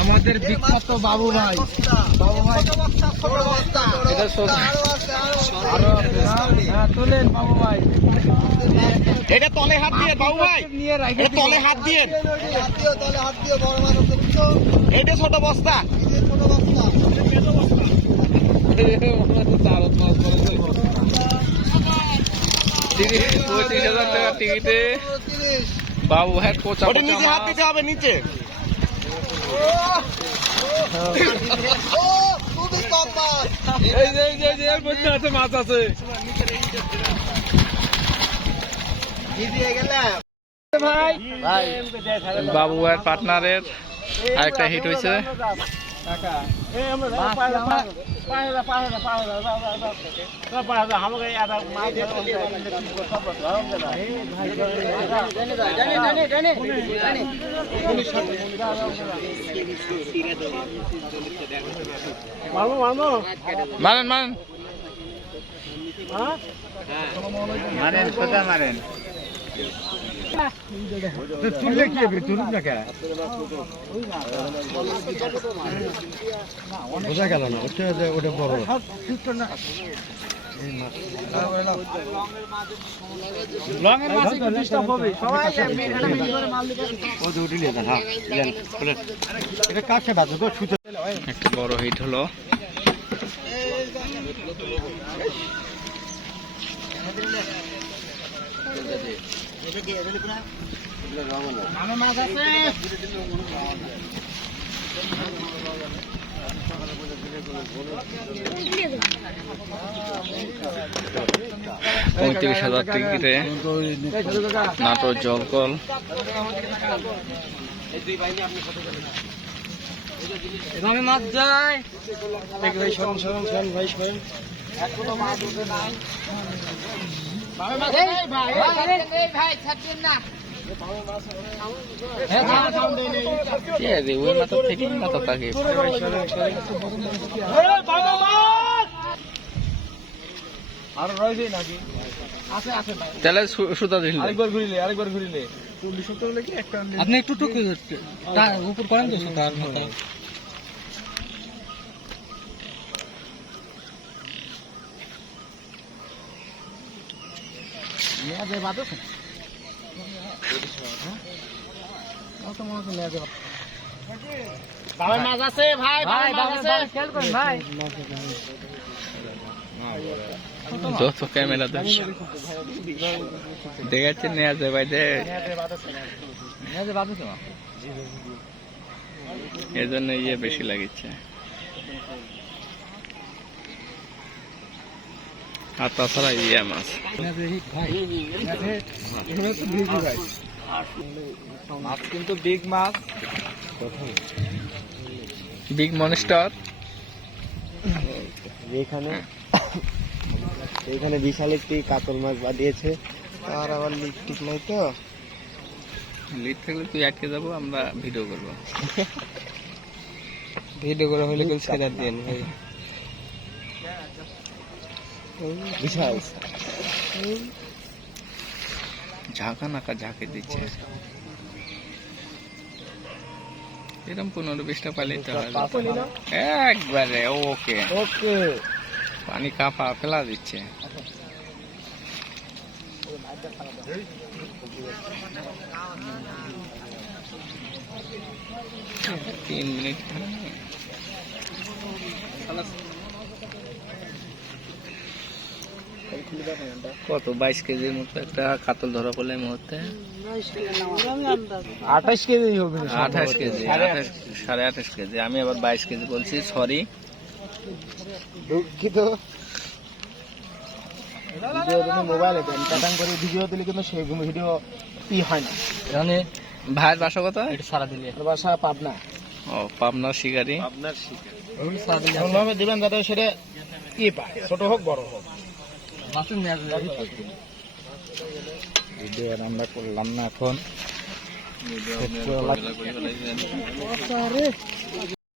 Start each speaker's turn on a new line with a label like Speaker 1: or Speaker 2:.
Speaker 1: আমাদের বিখ্যাত বাবু ভাই। বাবু ভাই এটা সব হ্যাঁ তোলেন বাবু ভাই।
Speaker 2: এটা তলে হাত দিয়ে বাবু ভাই। এটা তলে হাত দিয়ে। এটা ছোট বস্তা।
Speaker 3: পঁচিশ হাজার টাকা টিকিটে। বাবু ভাই কোচা
Speaker 2: ওটা নিচে হাত দিতে হবে নিচে।
Speaker 3: এই যে এই যে, এর মধ্যে আছে মাছ আছে
Speaker 1: ভাই
Speaker 3: বাবু ভাইয়ের পার্টনারের আরেকটা হিট হয়েছে মারেন মারেন।
Speaker 1: মারেন সোজা মারেন। তুললে কি হবে তুলুক না কে বোঝা গেল না ওটা ওটা বড় ডিস্টার্ব হবে সবাই ও তো উঠিলে হ্যাঁ এটা কাছে বাজে গো সুতো
Speaker 3: একটা বড় হিট হলো পঁয়ত্রিশ হাজার টিকিটে নাটোর জলকল।
Speaker 1: রঙে মাছ যায়। ভাই শোন শোন শোন ভাই
Speaker 3: এই মাথা থাকে
Speaker 1: আর রয়েছে নাকি আছে আছে
Speaker 3: তাহলে সু- সুতা দিল
Speaker 1: আরেকবার ঘুরিলে আরেকবার ঘুরিলে। চল্লিশ সত্তর হলে কি একটা
Speaker 4: আপনি একটু টুক উপর করেন তো তার মতো
Speaker 1: নেওয়া যায় বাদ আছে
Speaker 2: বাবার মাছ আছে ভাই
Speaker 1: ভাই মাছ আছে। খেয়াল করেন ভাই।
Speaker 3: যত ক্যামেরা দেখছে দেখাচ্ছে নেওয়া যায় ভাই দে
Speaker 1: নেওয়া যায় বাদ আছে
Speaker 3: এই জন্য ইয়ে বেশি লাগিচ্ছে। আর তাছাড়া ইয়ে মাছ।
Speaker 1: মাছ কিন্তু বিগ মাছ।
Speaker 3: বিগ মনস্টার
Speaker 2: এখানে এখানে বিশাল একটি কাতল মাছ বাঁধিয়েছে। আর আবার লিক টিক নাই তো।
Speaker 3: লিড থাকলে তুই আটকে যাব আমরা ভিডিও করব।
Speaker 2: ভিডিও করে হলে কেউ ছেড়ে দেন ভাই। বিশাল।
Speaker 3: ঝাঁকা নাকা ঝাঁকে দিচ্ছে। এরকম পনেরো বিশটা পাইলেই তো একবারে ওকে।
Speaker 2: ওকে।
Speaker 3: পানি কাপা ফেলা দিচ্ছে। তিন মিনিট। কত? বাইশ কেজির মতো একটা কাতল ধরা পড়লে এই মুহূর্তে।
Speaker 2: আঠাশ কেজি হবে
Speaker 3: আঠাশ কেজি সাড়ে আঠাশ কেজি। আমি আবার বাইশ কেজি বলছি সরি
Speaker 2: দুঃখিত। ভিডিও তুমি মোবাইলে দেন। কাটাং করে ভিডিও দিলে কিন্তু সেই ভিডিও ই হয় না।
Speaker 3: ভাইয়ের বাসা কথা
Speaker 4: এটা সারা দিলে
Speaker 2: বাসা পাবনা।
Speaker 3: ও পাবনার শিকারি।
Speaker 2: দিবেন যাতে সেটা ই পায় ছোট হোক বড় হোক।
Speaker 4: মেয়াদ
Speaker 2: আমরা করলাম না এখন।